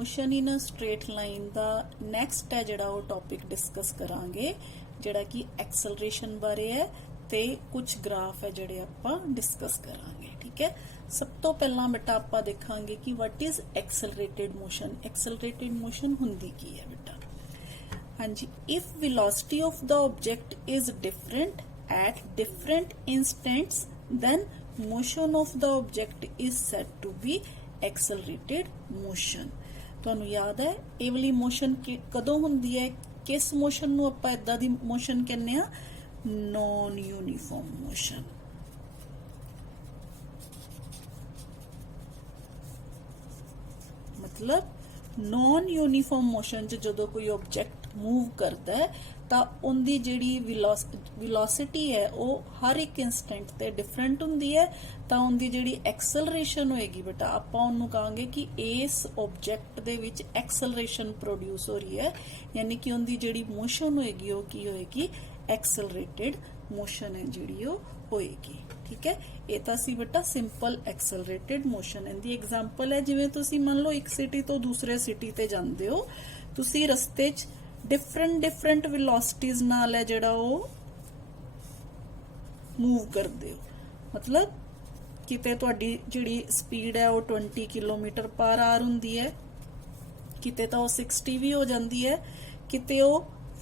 Motion in a straight line दा next है जिहड़ा वो टॉपिक डिस्कस करांगे जिहड़ा कि एक्सलरेशन बारे है ते कुछ ग्राफ है जिहड़े आपां डिस्कस करांगे। ठीक है, सब तो पहला बेटा आपां देखांगे कि what is accelerated motion. Accelerated motion हुंदी की है बेटा? हाँ जी, if velocity of the object is different at different instants then motion of the object is said to be accelerated motion. ਤੁਹਾਨੂੰ याद है ਇਹ ਵਾਲੀ मोशन कदों ਹੁੰਦੀ है? किस मोशन ਨੂੰ ਆਪਾਂ ਇਦਾਂ ਦੀ मोशन ਕਹਿੰਦੇ ਆ? Non uniform motion. मतलब नॉन यूनिफॉर्म मोशन च जदों कोई ऑब्जेक्ट मूव करता है ਤਾਂ ਉਹਦੀ ਜਿਹੜੀ ਵੈਲੋਸਿਟੀ ਹੈ ਉਹ ਹਰ ਇੱਕ ਇਨਸਟੈਂਟ ਤੇ ਡਿਫਰੈਂਟ ਹੁੰਦੀ ਹੈ। ਤਾਂ ਉਹਦੀ ਜਿਹੜੀ ਐਕਸਲਰੇਸ਼ਨ ਹੋਏਗੀ ਬੇਟਾ ਆਪਾਂ ਉਹਨੂੰ ਕਹਾਂਗੇ ਕਿ ਇਸ ਆਬਜੈਕਟ ਦੇ ਵਿੱਚ ਐਕਸਲਰੇਸ਼ਨ ਪ੍ਰੋਡਿਊਸ ਹੋ ਰਹੀ ਹੈ, ਯਾਨੀ ਕਿ ਉਹਦੀ ਜਿਹੜੀ ਮੋਸ਼ਨ ਹੋਏਗੀ ਉਹ ਕੀ ਹੋਏਗੀ? ਐਕਸਲਰੇਟਿਡ ਮੋਸ਼ਨ ਹੈ ਜਿਹੜੀ ਉਹ ਹੋਏਗੀ। ਠੀਕ ਹੈ, ਇਹ ਤਾਂ ਸੀ ਬੇਟਾ ਸਿੰਪਲ ਐਕਸਲਰੇਟਿਡ ਮੋਸ਼ਨ। ਇਹਦੀ ਐਗਜ਼ਾਮਪਲ ਹੈ ਜਿਵੇਂ ਤੁਸੀਂ ਮੰਨ ਲਓ ਇੱਕ ਸਿਟੀ ਤੋਂ ਦੂਸਰੇ ਸਿਟੀ ਤੇ ਜਾਂਦੇ ਹੋ, ਤੁਸੀਂ ਰਸਤੇ 'ਚ डिफरेंट वेलोसिटीज नाल है जिहड़ा वो मूव करते हो। मतलब किते तुहाडी जिहड़ी स्पीड है वो 20 किलोमीटर पर आवर हुंदी है, किते तो 60 भी हो जाती है, किते वो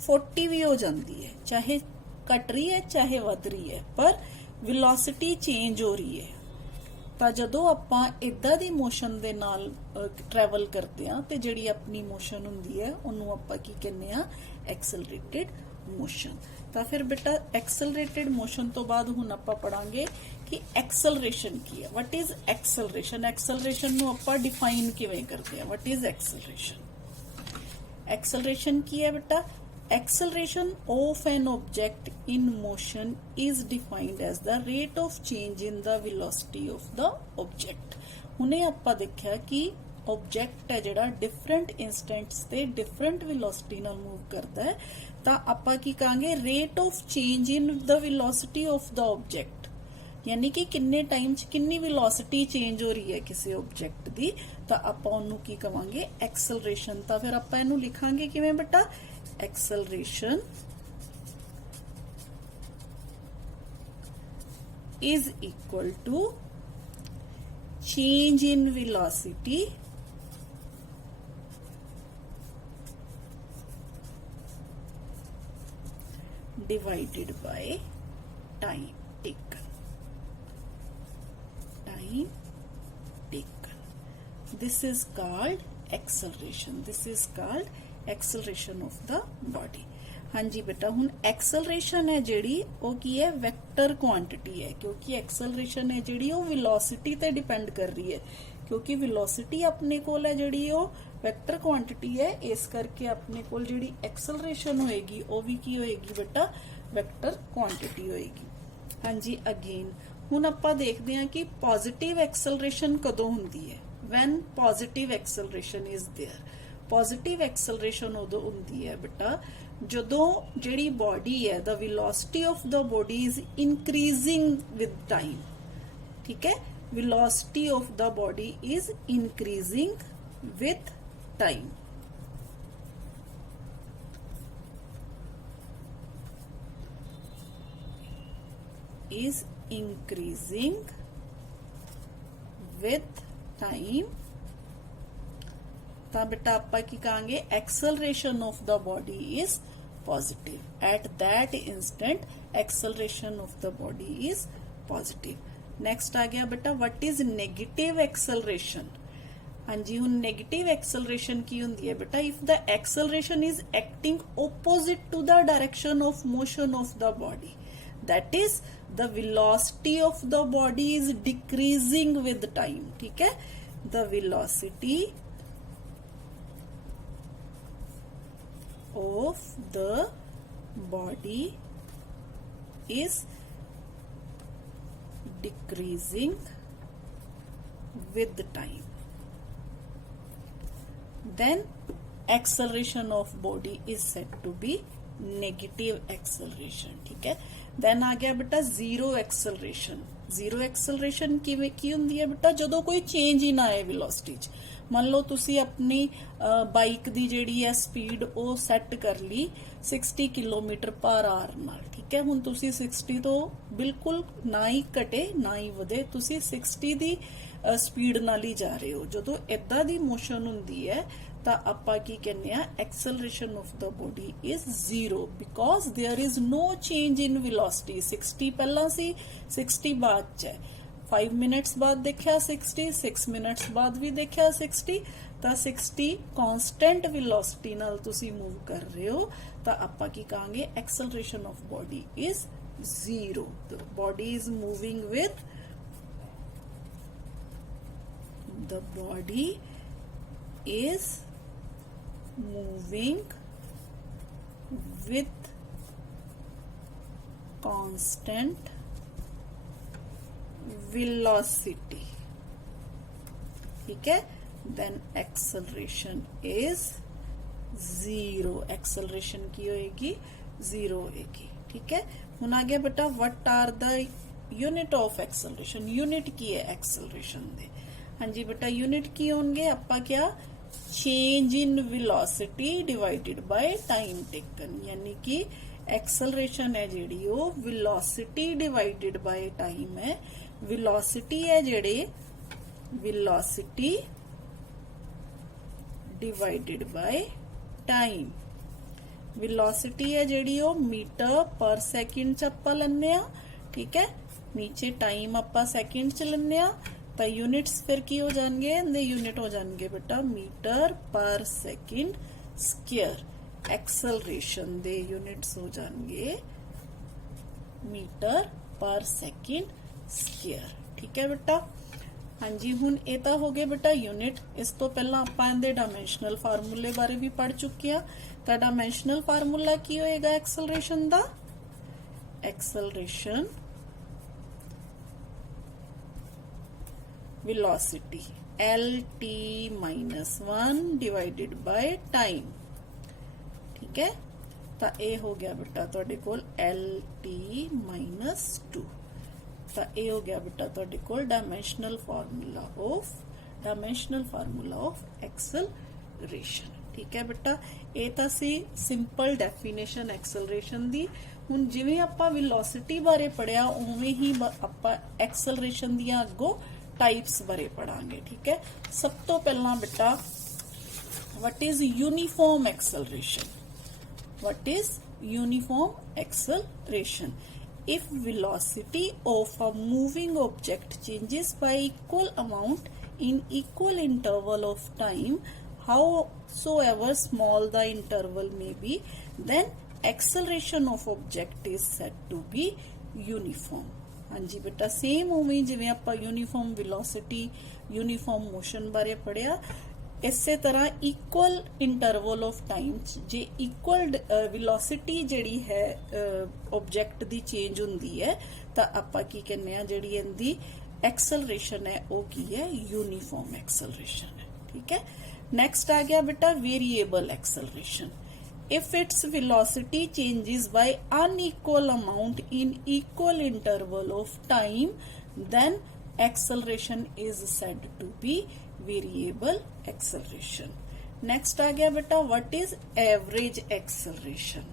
40 भी हो जाती है। चाहे घट रही है चाहे वध रही है, पर वेलोसिटी चेंज हो रही है। ਤਾਂ ਜਦੋਂ ਆਪਾਂ ਇਦਾਂ ਦੀ ਮੋਸ਼ਨ ਦੇ ਨਾਲ ਟਰੈਵਲ ਕਰਦੇ ਆ ਤੇ ਜਿਹੜੀ ਆਪਣੀ ਮੋਸ਼ਨ ਹੁੰਦੀ ਹੈ ਉਹਨੂੰ ਆਪਾਂ ਕੀ ਕਹਿੰਦੇ ਆ? Accelerated motion. ਤਾਂ ਫਿਰ ਬੇਟਾ ਐਕਸਲਰੇਟਿਡ ਮੋਸ਼ਨ ਤੋਂ ਬਾਅਦ ਹੁਣ ਆਪਾਂ ਪੜਾਂਗੇ ਕਿ ਐਕਸਲਰੇਸ਼ਨ ਕੀ ਹੈ। What is acceleration? ਐਕਸਲਰੇਸ਼ਨ ਨੂੰ ਆਪਾਂ ਡਿਫਾਈਨ ਕਿਵੇਂ ਕਰਦੇ ਆ? What is acceleration? ਐਕਸਲਰੇਸ਼ਨ ਕੀ ਹੈ ਬੇਟਾ? Acceleration of an object in motion is defined as the rate of change in the velocity of the object। ਹੁਣੇ ਆਪਾਂ ਦੇਖਿਆ ਕਿ ऑब्जेक्ट है ਜਿਹੜਾ डिफरेंट इंस्टेंट्स ਤੇ डिफरेंट velocity ਨਾਲ मूव करता है, ਤਾਂ ਆਪਾਂ ਕੀ ਕਹਾਂਗੇ? rate of change in the velocity of the object, यानी कि किन्ने टाइम च किन्नी velocity चेंज हो रही है किसी ऑब्जेक्ट ਦੀ, ਤਾਂ ਆਪਾਂ ਉਹਨੂੰ ਕੀ ਕਵਾਂਗੇ? एक्सलरेशन। ਤਾਂ ਫਿਰ ਆਪਾਂ ਇਹਨੂੰ ਲਿਖਾਂਗੇ ਕਿਵੇਂ ਬੇਟਾ? Acceleration is equal to change in velocity divided by time taken. Time taken. This is called acceleration. This is called acceleration of the body. हाँ जी बेटा, हुण एक्सलरेशन है जिहड़ी वो की है? वैक्टर क्वांटिटी है, क्योंकि एक्सलरेशन है जिहड़ी वो वेलोसिटी ते डिपेंड कर रही है, क्योंकि वेलोसिटी अपने कोल है जिहड़ी वो वैक्टर क्वांटिटी है, इस करके अपने कोल जिहड़ी एक्सलरेशन होएगी वो भी की होएगी बेटा? वैक्टर क्वांटिटी होएगी। हाँ जी, अगेन हुण आपां देखदे हां कि पॉजिटिव एक्सलरेशन कदों हुंदी है? When positive acceleration is there. Positive acceleration उदों हुंदी है बेटा जदों जिहड़ी बॉडी है the velocity of the body is increasing with time. ठीक है, velocity of the body is increasing with time. Is increasing with time. ਤਾਂ बेटा ਆਪਾਂ ਕੀ ਕਹਾਂਗੇ? Acceleration of the body is positive. At that instant acceleration of the body is positive. Next आ गया बेटा व्हाट इज नेगेटिव एक्सलरेशन। हाँ जी, हुण नेगेटिव एक्सलरेशन की हुंदी है बेटा? If the acceleration is acting opposite to the direction of motion of the body, that is the velocity of the body is decreasing with time. ठीक है, the velocity of the body is decreasing with time, then acceleration of body is said to be negative acceleration। ठीक है, then ਆ ਗਿਆ ਬੇਟਾ zero acceleration. Zero acceleration ਕਿਵੇਂ ਕੀ ਹੁੰਦੀ ਹੈ ਬੇਟਾ? ਜਦੋਂ ਕੋਈ ਚੇਂਜ ਹੀ ਨਾ ਆਏ ਵੈਲੋਸਿਟੀ 'ਚ। ਮੰਨ ਲਓ ਤੁਸੀਂ ਆਪਣੀ ਬਾਈਕ ਦੀ ਜਿਹੜੀ ਹੈ ਸਪੀਡ ਉਹ ਸੈੱਟ ਕਰ ਲਈ 60 ਕਿਲੋਮੀਟਰ ਪਰ ਆਵਰ ਨਾਲ, ਠੀਕ ਹੈ। ਹੁਣ ਤੁਸੀਂ 60 ਤੋਂ ਬਿਲਕੁਲ ਨਾ ਹੀ ਘਟੇ ਨਾ ਹੀ ਵਧੇ, ਤੁਸੀਂ 60 ਦੀ ਸਪੀਡ ਨਾਲ ਹੀ ਜਾ ਰਹੇ ਹੋ। ਜਦੋਂ ਇਦਾਂ ਦੀ ਮੋਸ਼ਨ ਹੁੰਦੀ ਹੈ ਤਾਂ ਆਪਾਂ ਕੀ ਕਹਿੰਦੇ ਆ? Acceleration of the body is zero, because there is no change in velocity. 60 ਪਹਿਲਾਂ ਸੀ, 60 ਬਾਅਦ ਚ ਹੈ। 5 ਮਿੰਟਸ ਬਾਅਦ ਦੇਖਿਆ 60, 6 ਮਿੰਟਸ ਬਾਅਦ ਵੀ ਦੇਖਿਆ 60, ਤਾਂ 60 ਕਨਸਟੈਂਟ ਵੈਲੋਸਿਟੀ ਨਾਲ ਤੁਸੀਂ ਮੂਵ ਕਰ ਰਹੇ ਹੋ, ਤਾਂ ਆਪਾਂ ਕੀ ਕਹਾਂਗੇ? Acceleration of body is zero. The body is moving with the body is moving with constant velocity, ठीक है। then acceleration is zero, acceleration की होएगी? zero होएगी, ठीक है। हुन आ गया बेटा what are the unit of acceleration? unit की है acceleration दे? हाँ जी बेटा यूनिट की होंगे आपा क्या? Change in velocity divided by time taken, यानी कि एक्सलरेशन है जेड़ी वो वेलोसिटी डिवाइडेड बाय टाइम है। वेलोसिटी है जेड़े velocity divided by time. Velocity है जेड़ी वो मीटर पर सेकंड च आपा लन्ने आ, ठीक है। नीचे टाइम आपा सेकंड च लन्ने आ, तो यूनिट्स फिर की हो जाएंगे? दे यूनिट हो जाएंगे बेटा metre per second square. Acceleration दे यूनिट्स हो जाएंगे मीटर पर सेकंड स्क्वायर, ठीक है बेटा। हाँ जी हुन ये तो हो गए बेटा यूनिट। इस तो पहला आपां इहदे डायमेंशनल फार्मूले बारे भी पढ़ चुके हैं। तो डायमेंशनल फार्मूला की होएगा एक्सलरेशन दा? Acceleration velocity LT -1 divided by time, ठीक है। तो ये हो गया बेटा तुहाडे कोल LT -2। तो ये हो गया बेटा तुहाडे कोल डायमेंशनल फार्मूला ऑफ एक्सलरेशन, ठीक है बेटा। ये तो सी सिंपल डेफिनेशन एक्सलरेशन दी। हुण जिवें आपां वेलोसिटी बारे पढ़िया उवें ही आपां एक्सलरेशन दियां अगों टाइप्स बारे पढ़ांगे, ठीक है। सब तो पहला बेटा what is uniform acceleration? What is uniform acceleration? If velocity of a moving object changes y equal amount in equal interval of time, howsoever small the interval may be, then acceleration of object is said to be uniform। हाँ जी बेटा same उवें जिवें आपां uniform velocity uniform motion बारे पढ़िया, इसे तरह equal interval of time J equal velocity जिहड़ी है ऑब्जेक्ट दी चेंज हुंदी है तां आपां की कहने आ जिहड़ी इहदी एक्सलरेशन है वो की है? यूनीफॉर्म एक्सलरेशन है, ठीक है। नेक्स्ट आ गया बेटा variable acceleration. If its velocity changes by unequal amount in equal interval of time, then acceleration is said to be variable acceleration। Next आ गया बेटा what is average acceleration?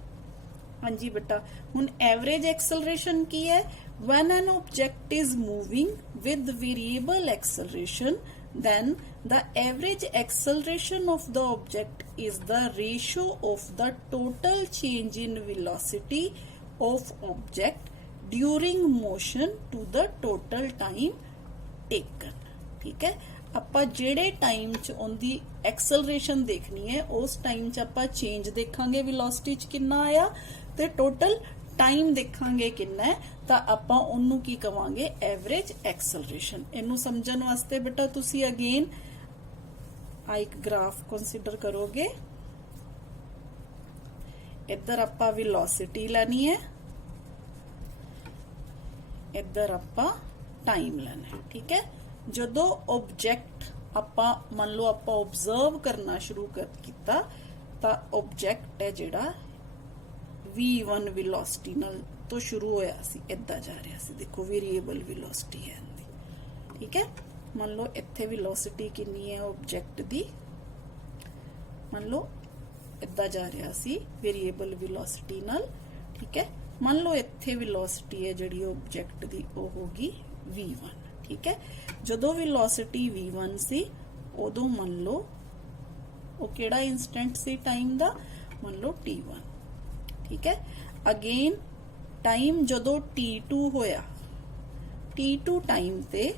हाँ जी बेटा हुन average acceleration की है? When an object is moving with variable acceleration, then the average acceleration of the object is the ratio of the total change in velocity of object during motion to the total time taken, ठीक है। ਆਪਾਂ ਜਿਹੜੇ time ਚ ਉਹਦੀ acceleration ਦੇਖਣੀ ਹੈ ਉਸ time ਚ ਆਪਾਂ ਚੇਂਜ ਦੇਖਾਂਗੇ ਵੈਲੋਸਿਟੀ ਚ ਕਿੰਨਾ ਆਇਆ ਤੇ ਟੋਟਲ टाइम देखांगे कितना है तो आपां उन्नू की कवांगे एवरेज एक्सलरेशन। इनू समझण वास्ते बेटा तुसी अगेन एक ग्राफ कंसीडर करोगे। इधर आपां वेलोसिटी लेनी है, इधर आपां टाइम लेना है, ठीक है। जदों ऑब्जेक्ट आपां मान लो आपां ऑब्जर्व करना शुरू कीता तां ऑब्जेक्ट है जिहड़ा V1 वेलोसिटी नाल ਤੋਂ ਸ਼ੁਰੂ ਹੋਇਆ ਸੀ ਇਦਾਂ ਜਾ ਰਿਹਾ ਸੀ। ਦੇਖੋ ਵੇਰੀਏਬਲ ਵੈਲੋਸਿਟੀ ਹੈ ਇਹਦੀ, ਠੀਕ ਹੈ। ਮੰਨ ਲਓ ਇੱਥੇ ਵੈਲੋਸਿਟੀ ਕਿੰਨੀ ਹੈ ਆਬਜੈਕਟ ਦੀ, ਮੰਨ ਲਓ ਇਦਾਂ ਜਾ ਰਿਹਾ ਸੀ ਵੇਰੀਏਬਲ ਵੈਲੋਸਿਟੀ ਨਾਲ, ਠੀਕ ਹੈ। ਮੰਨ ਲਓ ਇੱਥੇ ਵੈਲੋਸਿਟੀ ਹੈ ਜਿਹੜੀ ਆਬਜੈਕਟ ਦੀ ਉਹ ਹੋਗੀ v1, ਠੀਕ ਹੈ। ਜਦੋਂ ਵੈਲੋਸਿਟੀ v1 ਸੀ ਉਦੋਂ ਮੰਨ ਲਓ ਉਹ ਕਿਹੜਾ ਇਨਸਟੈਂਟ ਸੀ ਟਾਈਮ ਦਾ, ਮੰਨ ਲਓ t1, ਠੀਕ ਹੈ। ਅਗੇਨ ਟਾਈਮ ਜਦੋਂ t2 ਹੋਇਆ, t2 ਟਾਈਮ ਤੇ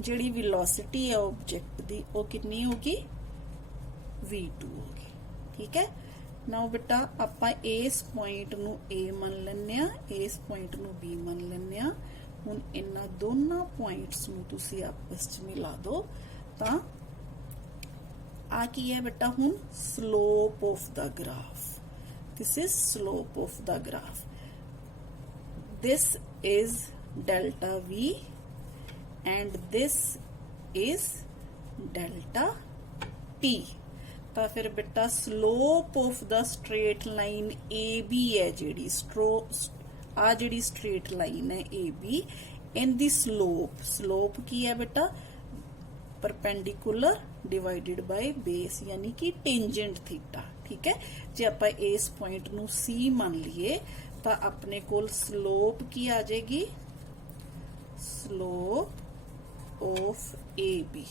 ਜਿਹੜੀ ਵੈਲੋਸਿਟੀ ਹੈ ਆਬਜੈਕਟ ਦੀ ਉਹ ਕਿੰਨੀ ਹੋਗੀ, v2 ਹੋਗੀ, ਠੀਕ ਹੈ। ਨਾਓ ਬੇਟਾ ਆਪਾਂ ਇਸ ਪੁਆਇੰਟ ਨੂੰ a ਮੰਨ ਲੈਂਦੇ ਆ, ਇਸ ਪੁਆਇੰਟ ਨੂੰ b ਮੰਨ ਲੈਂਦੇ ਆ। ਹੁਣ ਇਹਨਾਂ ਦੋਨਾਂ ਪੁਆਇੰਟਸ ਨੂੰ ਤੁਸੀਂ ਆਪਸ ਚ ਮਿਲਾ ਦਿਓ ਤਾਂ ਆ ਕੀ ਹੈ ਬੇਟਾ, ਹੁਣ slope of the graph. This is slope of the graph. This is delta v and this is delta t। ਤਾਂ ਫਿਰ ਬੇਟਾ slope of the straight line AB ਹੈ ਜਿਹੜੀ ਆ ਜਿਹੜੀ ਸਟ੍ਰੇਟ ਲਾਈਨ ਹੈ AB, ਇਹਦੀ ਸਲੋਪ ਕੀ ਹੈ ਬੇਟਾ, ਪਰਪੈਂਡੀਕੂਲਰ ਡਿਵਾਈਡਡ ਬਾਈ ਬੇਸ ਯਾਨੀ ਕਿ ਟੈਂਜੈਂਟ ਥੀਟਾ, ਠੀਕ ਹੈ। ਜੇ ਆਪਾਂ ਇਸ ਪੁਆਇੰਟ ਨੂੰ C ਮੰਨ ਲਈਏ ਤਾਂ ਆਪਣੇ ਕੋਲ ਸਲੋਪ ਕੀ ਆ ਜਾਏਗੀ, slope of AB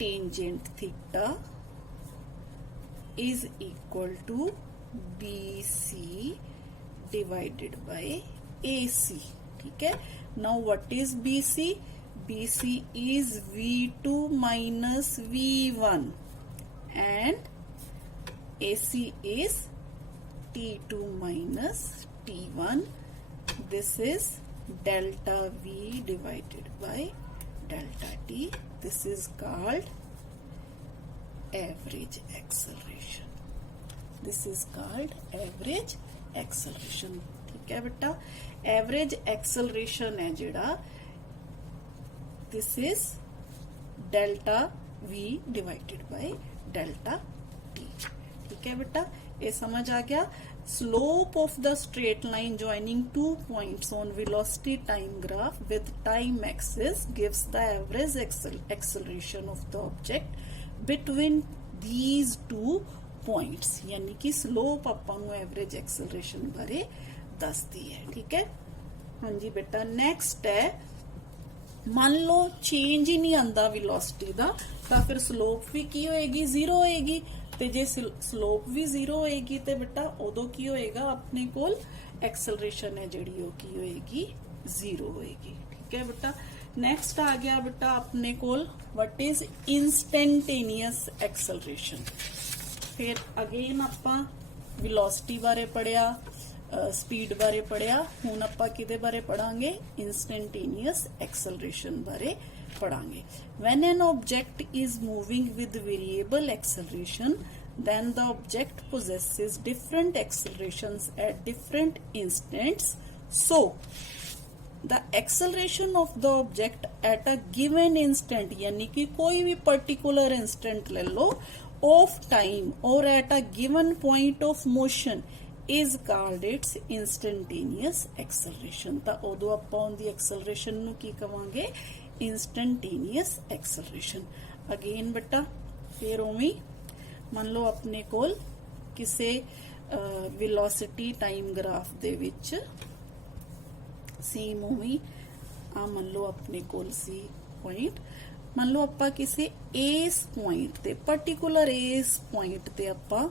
tangent theta is equal to BC divided by AC, ठीक है। Now what is BC? BC is V2 minus V1 and AC is T2 minus T1. This is delta V divided by delta T. This is called average acceleration. This is called average acceleration, ठीक है बेटा। average acceleration है जेड़ा, this is delta V divided by delta T, ठीक है बेटा। ये समझ आ गया। Slope of the straight line joining two points on velocity time graph with time axis gives the average acceleration of the object between these two points, यानी कि slope ਆਪਾਂ ਨੂੰ average acceleration ਬਾਰੇ ਦੱਸਦੀ ਹੈ, ठीक है। हाँ जी बेटा, next है, ਮੰਨ ਲਓ ਚੇਂਜ ਹੀ ਨਹੀਂ ਆਂਦਾ velocity ਦਾ ਤਾਂ ਫਿਰ slope ਵੀ ਕੀ ਹੋਏਗੀ, ਜ਼ੀਰੋ ਹੋਏਗੀ। ਤੇ ਜੇ ਸਲੋਪ ਵੀ ਜ਼ੀਰੋ ਹੋਏਗੀ ਤੇ ਬੇਟਾ ਉਦੋਂ ਕੀ ਹੋਏਗਾ, ਆਪਣੇ ਕੋਲ ਐਕਸਲਰੇਸ਼ਨ ਹੈ ਜਿਹੜੀ ਉਹ ਕੀ ਹੋਏਗੀ, ਜ਼ੀਰੋ ਹੋਏਗੀ, ਠੀਕ ਹੈ ਬੇਟਾ। ਨੈਕਸਟ ਆ ਗਿਆ ਬੇਟਾ ਆਪਣੇ ਕੋਲ ਵਟ ਇਜ਼ ਇਨਸਟੈਂਟੇਨੀਅਸ ਐਕਸਲਰੇਸ਼ਨ। ਫਿਰ ਅਗੇਨ ਆਪਾਂ ਵੈਲੋਸਿਟੀ ਬਾਰੇ ਪੜਿਆ, ਸਪੀਡ ਬਾਰੇ ਪੜਿਆ, ਹੁਣ ਆਪਾਂ ਕਿਹਦੇ ਬਾਰੇ ਪੜਾਂਗੇ, ਇਨਸਟੈਂਟੇਨੀਅਸ ਐਕਸਲਰੇਸ਼ਨ ਬਾਰੇ ਪੜਾਂਗੇ। When an object is moving with variable acceleration, then the object possesses different accelerations at different instants. So, the acceleration of the object at a given instant, यानी कि कोई भी particular instant ले लो of time or at a given point of motion is called its instantaneous acceleration। ਤਾਂ ਉਦੋਂ ਆਪਾਂ ਉਹਦੀ acceleration ਨੂੰ ਕੀ ਕਵਾਂਗੇ, इंस्टेंटेनियस एक्सलरेशन। अगेन बेटा फिर उवें मान लो अपने कोल किसे वेलोसिटी टाइम ग्राफ दे विच सेम उवें आ मान लो अपने कोल सी पॉइंट, मान लो आपां किसे इस पॉइंट ते पर्टिकुलर इस पॉइंट ते आपां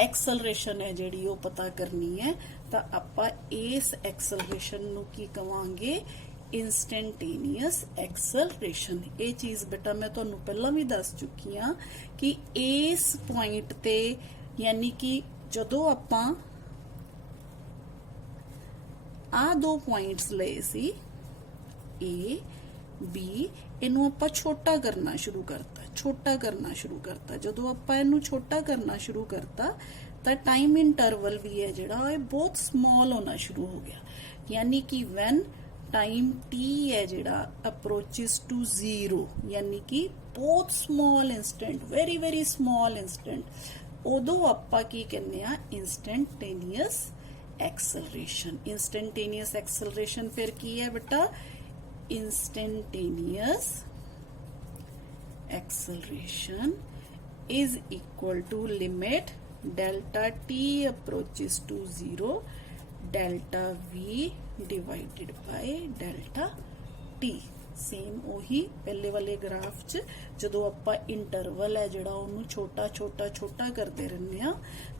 एक्सलरेशन है जिहड़ी वो पता करनी है तां आपां इस एक्सलरेशन नूं की कवांगे, इंस्टेंटेनियस एक्सलरेशन। ये चीज बेटा मैं तुहानू पहला भी दस चुकी हाँ कि इस पॉइंट ते यानी कि जदों आपां आ दो पॉइंट्स लए सी ए बी, इनू आपां छोटा करना शुरू करता, छोटा करना शुरू करता। जदों आपां इनू छोटा करना शुरू करता तो टाइम इंटरवल भी है जिहड़ा बहुत स्मॉल होना शुरू हो गया, यानी कि व्हेन टाइम t है जिहड़ा अप्रोचेस टू जीरो, यानी कि बहुत small instant, very very small instant, ਉਦੋਂ ਆਪਾਂ ਕੀ ਕਹਿੰਦੇ ਆ ਇੰਸਟੈਂਟੇਨੀਅਸ ਐਕਸਲਰੇਸ਼ਨ। ਇੰਸਟੈਂਟੇਨੀਅਸ ਐਕਸਲਰੇਸ਼ਨ ਫਿਰ ਕੀ ਹੈ ਬੇਟਾ, instantaneous acceleration is equal to limit delta t approaches to 0 delta v divided by delta t। Same ਉਹੀ ਪਹਿਲੇ ਵਾਲੇ ਗ੍ਰਾਫ 'ਚ ਜਦੋਂ ਆਪਾਂ ਇੰਟਰਵਲ ਹੈ ਜਿਹੜਾ ਉਹਨੂੰ ਛੋਟਾ ਛੋਟਾ ਛੋਟਾ ਕਰਦੇ ਰਹਿੰਦੇ ਆ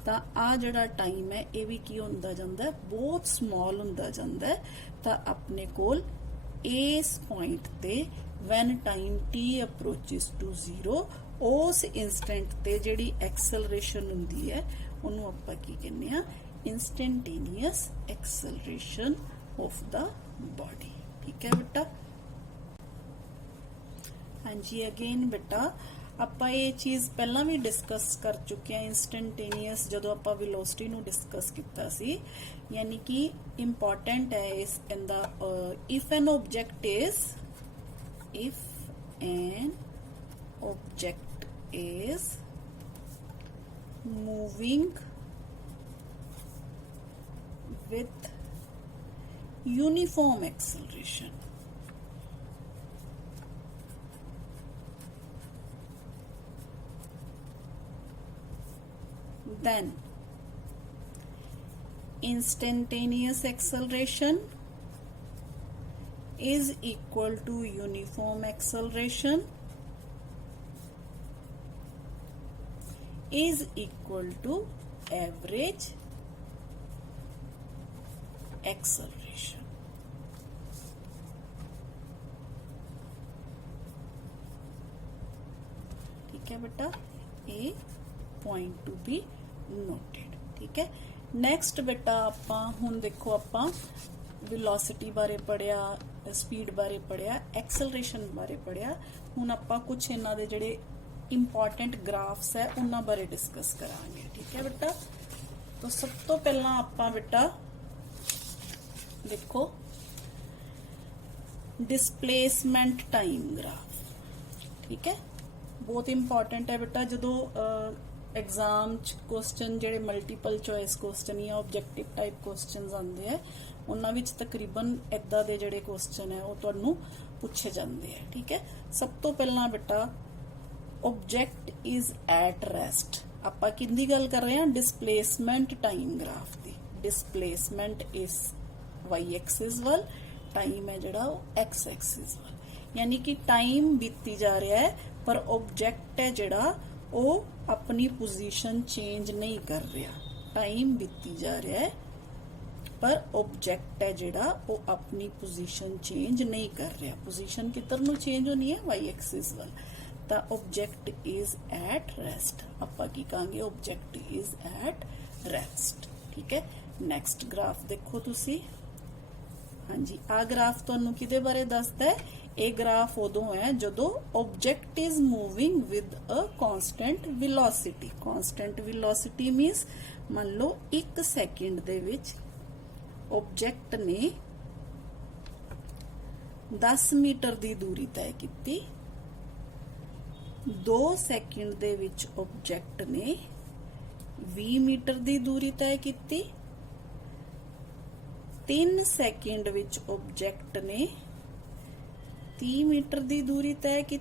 ਤਾਂ ਆ ਜਿਹੜਾ ਟਾਈਮ ਹੈ ਇਹ ਵੀ ਕੀ ਹੁੰਦਾ ਜਾਂਦਾ, ਬਹੁਤ ਸਮਾਲ ਹੁੰਦਾ ਜਾਂਦਾ। ਤਾਂ ਆਪਣੇ ਕੋਲ ਇਸ ਪੁਆਇੰਟ ਤੇ when time t approaches to 0 ਉਸ ਇਨਸਟੈਂਟ ਤੇ ਜਿਹੜੀ ਐਕਸਲਰੇਸ਼ਨ ਹੁੰਦੀ ਹੈ ਉਹਨੂੰ ਆਪਾਂ ਕੀ ਕਹਿੰਦੇ ਆ, instantaneous acceleration of the body। ਠੀਕ ਹੈ ਬੇਟਾ। ਹਾਂਜੀ ਅਗੇਨ ਬੇਟਾ ਆਪਾਂ ਇਹ ਚੀਜ਼ ਪਹਿਲਾਂ ਵੀ ਡਿਸਕਸ ਕਰ ਚੁੱਕੇ ਆ, ਇੰਸਟੈਂਟੇਨੀਅਸ ਜਦੋਂ ਆਪਾਂ ਵੈਲੋਸਿਟੀ ਨੂੰ ਡਿਸਕਸ ਕੀਤਾ ਸੀ। ਯਾਨੀ ਕਿ ਇੰਪੋਰਟੈਂਟ ਹੈ ਇਸ ਇਹਦਾ if an object is moving with uniform acceleration, then instantaneous acceleration is equal to uniform acceleration is equal to average acceleration। ठीक है बेटा, a point to be noted। ठीक है। नेक्स्ट बेटा ਆਪਾਂ ਹੁਣ ਦੇਖੋ ਆਪਾਂ ਵੈਲੋਸਿਟੀ ਬਾਰੇ ਪੜਿਆ, ਸਪੀਡ ਬਾਰੇ ਪੜਿਆ, ਐਕਸਲਰੇਸ਼ਨ ਬਾਰੇ ਪੜਿਆ। ਹੁਣ ਆਪਾਂ ਕੁਝ ਇਹਨਾਂ ਦੇ ਜਿਹੜੇ ਇੰਪੋਰਟੈਂਟ ਗ੍ਰਾਫਸ ਹੈ ਉਹਨਾਂ ਬਾਰੇ ਡਿਸਕਸ ਕਰਾਂਗੇ। ਠੀਕ ਹੈ ਬੇਟਾ। तो सब तो पहला ਆਪਾਂ बेटा देखो डिस्प्लेसमेंट टाइम ग्राफ। ठीक है, बहुत इंपॉर्टेंट है बेटा। जो एग्जाम क्वेश्चन जेडे मल्टीपल चॉइस क्वेश्चन या ऑब्जेक्टिव टाइप क्वेश्चन आते हैं उन्होंने तकरीबन इदा के जेडे क्वेश्चन है वो तुहानू पूछे जाते हैं। ठीक है, सब तो पहला बेटा ऑब्जेक्ट इज एट रेस्ट। ਆਪਾਂ ਕਿੰਦੀ ਗੱਲ ਕਰ ਰਹੇ ਹਾਂ, डिस्प्लेसमेंट टाइम ग्राफ ਦੀ। डिस्प्लेसमेंट इस वाई एक्सिस वाल, टाइम है जड़ा एक्स एक्सिस वाल। यानी कि टाइम बीती जा रहा है पर ऑब्जेक्ट है जड़ा वो अपनी पोजीशन चेंज नहीं कर रहा। टाइम बीती जा रहा है पर ऑब्जेक्ट है जड़ा वो अपनी पोजीशन चेंज नहीं कर रहा। पोजीशन किधर नू चेंज होनी है, वाई एक्सिस वाल। तो ऑब्जेक्ट इज एट रेस्ट। ਆਪਾਂ ਕੀ ਕਹਾਂਗੇ, ऑब्जेक्ट इज एट रेस्ट। ठीक है, नैक्सट ग्राफ देखो तुसी। हाँ जी, आ ग्राफ तुहानू किहदे बारे दसदा है, ये ग्राफ उदों है जदों object is moving with a constant velocity. Constant velocity मीनस मान लो 1 सेकंड दे विच ऑब्जेक्ट ने 10 मीटर की दूरी तय की, 2 सेकंड दे विच ऑब्जेक्ट ने 20 मीटर की दूरी तय की, 3 सेकंड विच ऑब्जेक्ट ने 30 मीटर की दूरी तय की।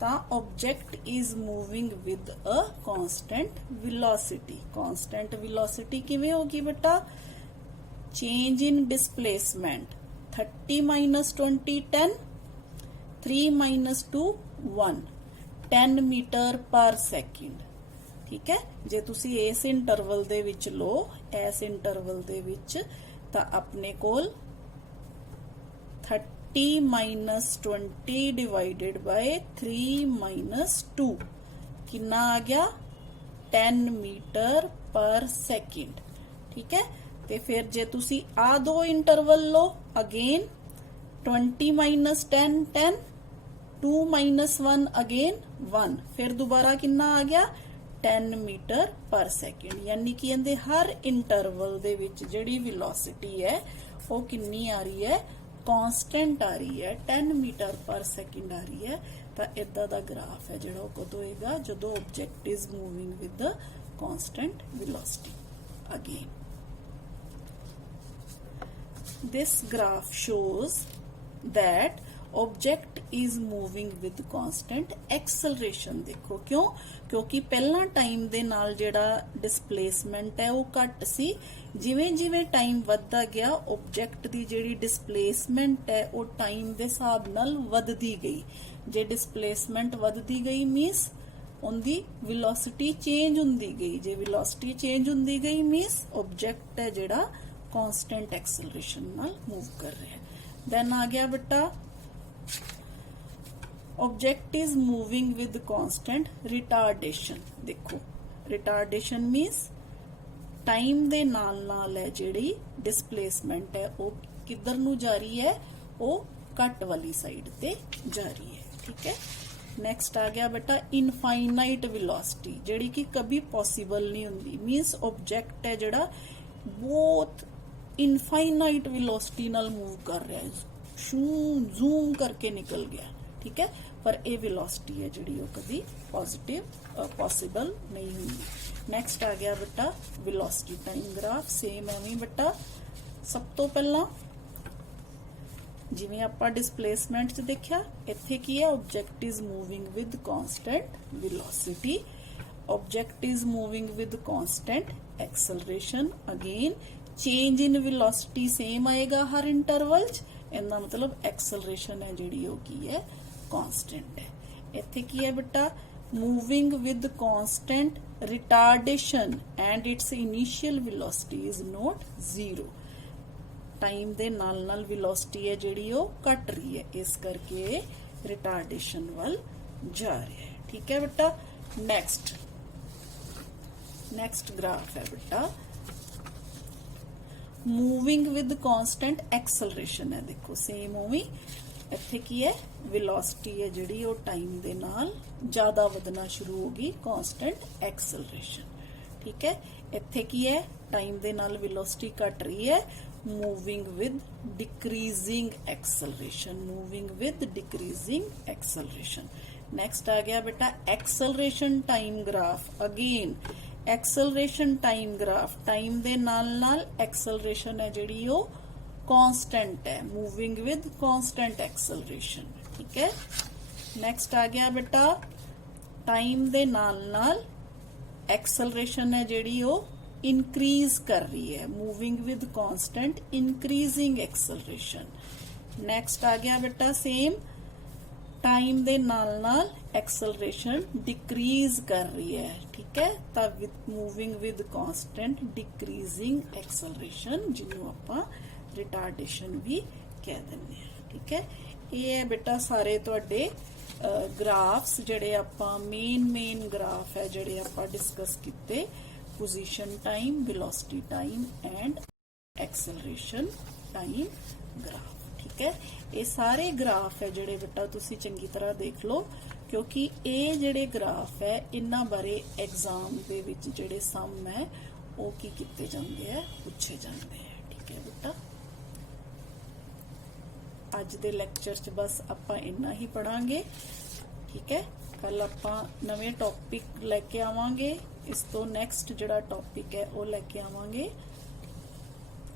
तो object is moving with a constant velocity. Constant velocity किवें होगी बेटा, change in displacement 30 minus 20 10, 3 minus 2 1, 10 metre per second. ठीक है, जे तुसी इस इंटरवल दे विच लो, इस इंटरवल दे विच तां अपने कोल 30 माइनस 20 डिवाइडेड बाय 3 माइनस 2 कितना आ गया, 10 मीटर पर सेकंड। ठीक है, ते फिर जे तुसी आ दो इंटरवल लो, अगेन 20 माइनस 10 10, 2 माइनस 1 अगेन 1, फिर दोबारा कितना आ गया 10 मीटर पर सेकंड। यानी कि इहदे हर इंटरवल दे विच जिहड़ी वेलोसिटी है वो कितनी आ रही है, कांस्टेंट आ रही है, 10 मीटर पर सेकंड आ रही है। ਤਾਂ ਇਦਾਂ ਦਾ ਗ੍ਰਾਫ ਹੈ ਜਿਹੜਾ ਉਹ ਕਦੋਂ ਹੋਏਗਾ ਜਦੋਂ object is moving with the constant velocity. Again this graph shows that object is moving with constant acceleration। देखो क्यों? क्योंकि पहला टाइम दे नाल जेड़ा डिस्प्लेसमेंट है वो घट सी, जिवें जिवें टाइम वधदा गया ऑब्जेक्ट दी जेड़ी डिस्प्लेसमेंट है वो टाइम दे हिसाब नाल वधदी गई। जे डिस्प्लेसमेंट वधदी गई मींस उनदी वेलोसिटी चेंज हुंदी गई। जे वेलोसिटी चेंज हुंदी गई मींस ऑब्जेक्ट है जेड़ा कांस्टेंट एक्सेलरेशन नाल मूव कर रहा है। देन आ गया बेटा object is moving with constant retardation. देखो रिटार्डेशन मींस टाइम दे नाल नाल है जेड़ी डिस्प्लेसमेंट है वो किधर नू जा रही है, वो घट वाली साइड ते जा रही है। ठीक है। नेक्स्ट आ गया बेटा इनफाइनाइट वेलोसिटी, जेड़ी कि कभी पॉसिबल नहीं हुंदी। मींस ऑब्जेक्ट है जेड़ा बहुत इनफाइनाइट वेलोसिटी नाल मूव कर रहा है, जूम करके निकल गया। ठीक है, पर ये वेलोसिटी है जिहड़ी वो कभी पॉसिबल नहीं हुंदी। नेक्स्ट आ गया बेटा वेलोसिटी टाइम ग्राफ। सेम एवं बेटा सब तो पहला जिवें आपां डिस्प्लेसमेंट च देखिया, इत्थे की है object is moving with constant velocity, object is moving with constant acceleration. Again change in velocity same आएगा हर इंटरवल च, इनका मतलब एक्सेलरेशन है जिहड़ी वो की है कांस्टेंट है। इत्थे की है बेटा moving with constant retardation and its initial velocity is not zero. Time दे नाल नाल वेलोसिटी है जिहड़ी वो घट रही है, इस करके रिटार्डेशन वाल जा रहा है। ठीक है बेटा। नेक्स्ट ग्राफ है बेटा मूविंग विद कांस्टेंट एक्सेलरेशन है। देखो सेम उवें इत्थे की है वेलोसिटी है जिहड़ी वो टाइम दे नाल ज्यादा वधना शुरू होगी, कांस्टेंट एक्सेलरेशन। ठीक है। इत्थे की है टाइम दे नाल वेलोसिटी घट रही है, moving with decreasing acceleration, moving with decreasing acceleration. Next आ गया बेटा acceleration time graph. Again acceleration time graph, time दे नाल नाल एक्सेलरेशन है जिहड़ी वो कांस्टेंट है, मूविंग विद कांस्टेंट एक्सेलरेशन। ठीक है। नेक्स्ट आ गया बेटा टाइम दे नाल नाल एक्सेलरेशन है जिहड़ी वो इंक्रीज कर रही है, moving with constant increasing acceleration. Next आ गया बेटा सेम टाइम दे नाल नाल एक्सेलरेशन डिक्रीज कर रही है। ठीक है, तब moving with constant decreasing acceleration, जिन्हों आपां रिटार्डेशन भी कह दिंदे हैं। ठीक है, ये है बेटा सारे तुहाडे ग्राफ्स जिहड़े आपां मेन ग्राफ है जिहड़े आपां डिस्कस कीते, position time, velocity time and acceleration time graph. ठीक है, ये सारे ग्राफ है जिहड़े बेटा तुसी चंगी तरह देख लो, क्योंकि ये जिहड़े ग्राफ है इन्हां बारे एग्जाम दे विच जिहड़े सम है वो की कीते जांदे है, पूछे जांदे हैं। ठीक है बेटा, अज दे लैक्चर च बस आपां इन्ना ही पढ़ांगे। ठीक है, कल आपां नवे टॉपिक लैके आवांगे, इस तो नैक्सट जिहड़ा टॉपिक है वो लैके आवांगे।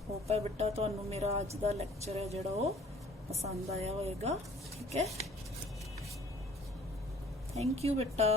होप है बेटा तुहानू मेरा अज दा लैक्चर है जिहड़ा वो पसंद आया होएगा। ठीक है, थैंक यू बेटा।